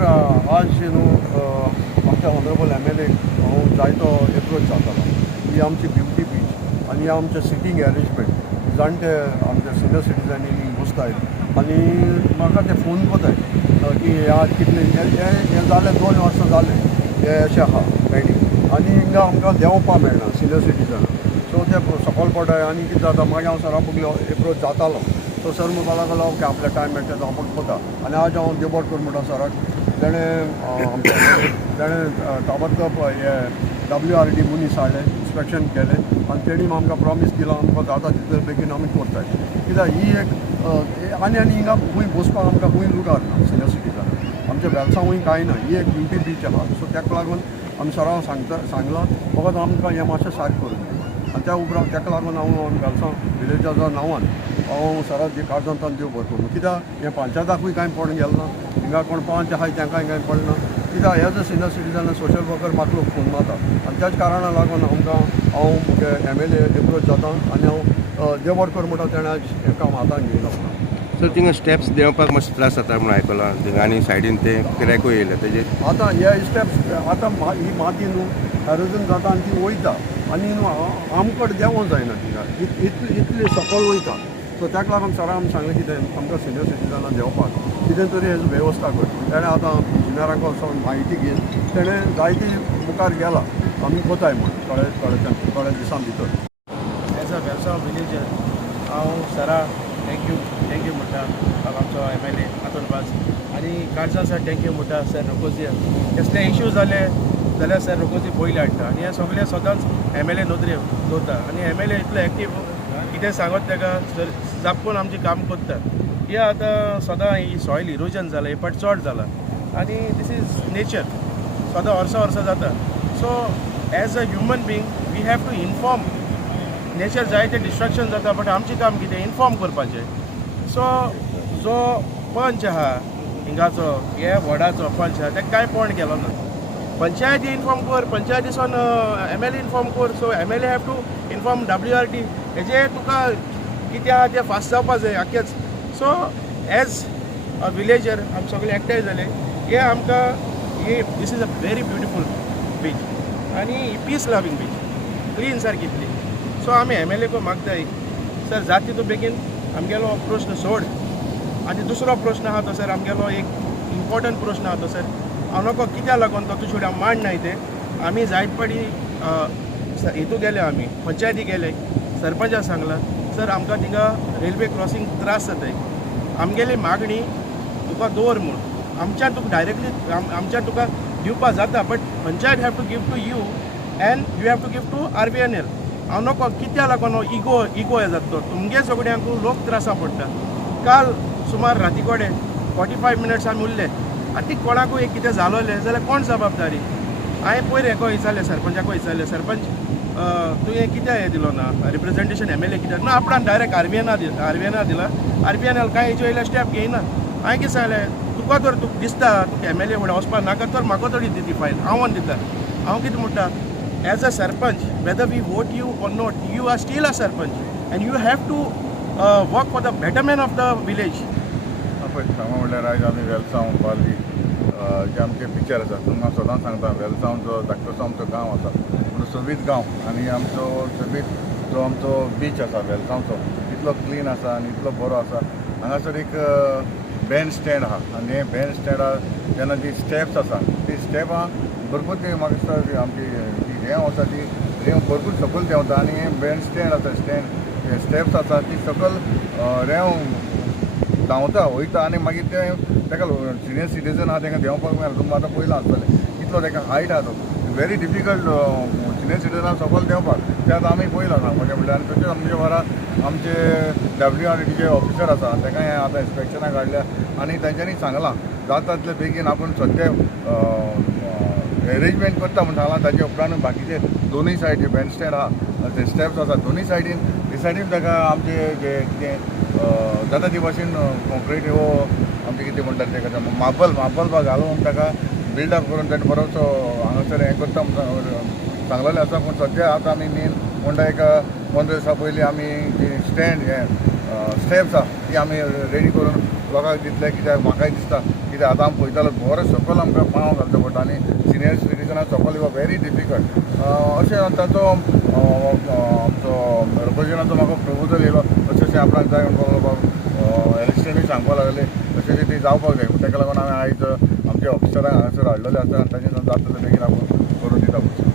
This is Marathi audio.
सर आज आमच्या ऑनरेबल MLA हांव जायतो एप्रोच जातालो ही आमची ब्युटी बीच आनी आमचे सिटींग अरेंजमेंट जाणटे आमचे सिनियर सिटीजनींनी बसतायत आनी म्हाका ते फोन कोताय की आज कितले हे जाले 2 वर्सां जाले हे अशें आहा पेंडींग आनी हिंगा आमकां देंवपा मेळना सिनियर सिटीजनाक सो ते सकयल पडटाय आनी कितें जाता मागीर हांव सरा पयलीं एप्रोच जातालो सो सर म्हाका लागलो ओके आपले टायम मेळटा तो आपूण कोता आनी आज हांव देवोड कर म्हणटा सराक ताणें ताबडतोब हे WRD मनीस हाडले इन्स्पेक्शन केलें आनी तेणी आमकां प्रॉमीस दिला आमकां जाता तितले बेगीन आमी करताय कित्याक ही एक आनी हिंगा खूंय बसपाक आमकां खूंय लुगार ना सिनियर सिटीजन आमच्या वेल्सा खूंय कांय ना ही एक ब्युटी बीच आहा सो ताका लागून आमी सराक सांगलां फकत आमकां हें मातशें सारकें करून आनी त्या उपरांत ताका लागून हांव वेल्सा विलेजाच्या नांवान हांव सराक काळजांतान देव बरें करूं कित्याक हें पंचायताकूय कांय पडून गेलें ना हिंगा कोण पंच आहाय तांकांय कांय पडना कित्याक as a senior citizen social worker म्हाका लोक फोन मारता आनी त्याच कारणाक लागून हांव मुगे MLA एप्रोच जाता आनी हांव देव बरें कर म्हणटा तेणें आज हें काम हातान घेयना सर थिंगा स्टेप्स देंवपाक मातशे त्रास जाता म्हणून आयकलां थिंगा आनी सायडीन ते कित्याकूय येयले तेजे आतां हे स्टेप्स आतां ही माती न्हू एरोजन जाता आनी ती वयता आनी न्हू आमकड देंवों जायना थिंगा इतली सकयल वयता सो ताका लागून सराक आमी सांगलें कितें आमकां सिनियर सिटीजनाक देंवपाक कितें तरी हेजो वेवस्था कर तेणें आतां इंजिनियरांक वचून म्हायती घेवन तेणें जायती मुखार गेला आमी कोताय म्हण थोड्या दिसां भितर एज अ वेल्साव विलेजर हांव सरा थँक्यू म्हणटा आमचो MLA आंतोन भास आनी काळजां सर थँक्यू म्हणटा सर रोकोजिया कसले इश्यू जाले जाल्यार सर रोकोजी पयलीं हाडटा आनी हे सगळे सदांच MLA नोदरे दवरता आनी MLA इतलो एक्टीव कितें सांगत ताका सर जापून आमचें काम करता हे आतां सदां ही सॉयल इरोजन जालां हे फाट चड जालां आनी दीस इज नेचर सदां वर्सा जाता so as a human being we have to inform nature जायते डिस्ट्रक्शन जाता बट आमचें काम कितें इन्फॉर्म करपाचें सो जो पंच आहा हिंगाचो हे वॉर्डाचो पंच आहा ताका कांय पॉयंट केलो ना पंचायती इन्फॉर्म कर पंचायतीसून MLA इन्फॉर्म कर so MLA have to inform WRD हेजे तुका कितें आहा तें फास्ट जावपा जाय आख्खेच सो एज अ विलेजर आमी सगळे एकठांय जाले हे आमकां हे दीस is a very beautiful beach आनी पीस लवींग बीच क्लीन सारकी सो आमी MLA को मागताय सर जाता तितू बेगीन आमगेलो प्रश्न सोड आनी दुसरो प्रश्न आहा तो सर आमगेलो एक इम्पॉर्टंट प्रश्न आहा तो सर हांव नको कित्याक लागून तो तुजे फुड्यान मांडनाय ते आमी जायत पाटी हितू गेले आमी पंचायती गेले सरपंचाक सांगलां सर आमकां थिंगा रेल्वे क्रॉसींग त्रास जाताय आमगेली मागणी तुका दवर म्हूण आमच्यान तुका डायरेक्टली आमच्यान तुका दिवपा जाता but panchayat have to give to you and you have to give to RVNL हांव नको कित्याक लागून इगो हे जाता तो तुमगे सगळ्यांक लोक त्रासा पडटा काल सुमार राती कोडे 45 मिनट्स आमी उरले आनी ती कोणाकूय एक कितें जालोलें जाल्यार कोण जबाबदारी हांवें पयर हेको विचारलें सरपंचाको विचारलें सरपंच तुवें कित्याक हें दिलो ना रिप्रेजेंटेशन MLA कित्याक ना आपणान डायरेक्ट RVNL दिला RVNL कांय हेजे वयले स्टेप घेयना हांवें कितें सांगलें तुका तर तुका दिसता तुका MLA फुडें वचपाक नाका तर म्हाका थोडी दी फायल हांव दिता हांव कितें म्हणटा as a sarpanch whether we vote you or not you are still a sarpanch and you have to work for the betterment of the village पळय सांगो म्हणल्यार आयज आमी वेलसांव बार्ली जे आमचे पिक्चर आसा तुमकां सदांच सांगता वेलसांवचो धाकटोसो आमचो गांव आसा पूण सोबीत गांव आनी आमचो सोबीत जो आमचो बीच आसा वेलसांवचो इतलो क्लीन आसा आनी इतलो बरो आसा हांगासर एक बँड स्टँड आहा आनी हे बँड स्टँडार जेन्ना जी स्टेप्स आसा ती स्टेपां भरपूर ती म्हाका दिसता आमची रेंव आसा ती रेंव भरपूर सकयल देंवता आनी हे बँड स्टँड आसा स्टेप्स आसा ती सकयल रेंव धांवता वयता आनी मागीर ताका सिनियर सिटीजन आहा तांकां देंवपाक मेळना तुमकां आतां पयलां आसतलें इतलो ताका हायट आहा तो व्हेरी डिफिकल्ट सिनियर सिटीजनाक सकयल देंवपाक तें आतां आमी पयलां सांगपाचें म्हणल्यार आनी तशेंच आमच्या वरां आमचे WRD जे ऑफिसर आसा ताका हें आतां इन्स्पेक्शनाक हाडल्या आनी तांच्यांनी सांगलां जाता तितले बेगीन आपूण सद्या अरेंजमेंट करता म्हणून सांगलां ताचे उपरांत बाकीचे दोनूय सायड जे बँड स्टँड आहा ते स्टेप्स आसा दोनूय सायडीन ते सायडीन ताका आमचे जे कितें जाता ती भाशेन कॉन्क्रीट वो आमचे कितें म्हणटात तेका मार्बल बा घालून ताका बिल्डअप करून ताणें बरोसो हांगासर हें करता म्हणून सांगलेलें आसा पूण सद्या आतां आमी मेन म्हणटा एक 15 दिसां पयलीं आमी स्टँड हें स्टेप्स आहा ती आमी रेडी करून लोकांक दितले कित्याक म्हाकाय दिसता कित्याक आतां आमी पळयतालो बरें सकयल आमकां पांव घालचो पडटा आनी सिनियर सिटीजनाक सकयल येवप व्हेरी डिफिकल्ट अशें ताचो आमचो रिप्रेझेंटेटिव्हाचो म्हाका प्रपोजल येयलो अशें आपणाक जाय म्हणपाक इलेक्शनूय सांगपाक लागले अशें ती जावपाक जाय ताका लागून हांवें आयज आमच्या ऑफिसरांक हांगासर हाडलेले आसा आनी ताचे जाता बेगीन आपूण करून दिता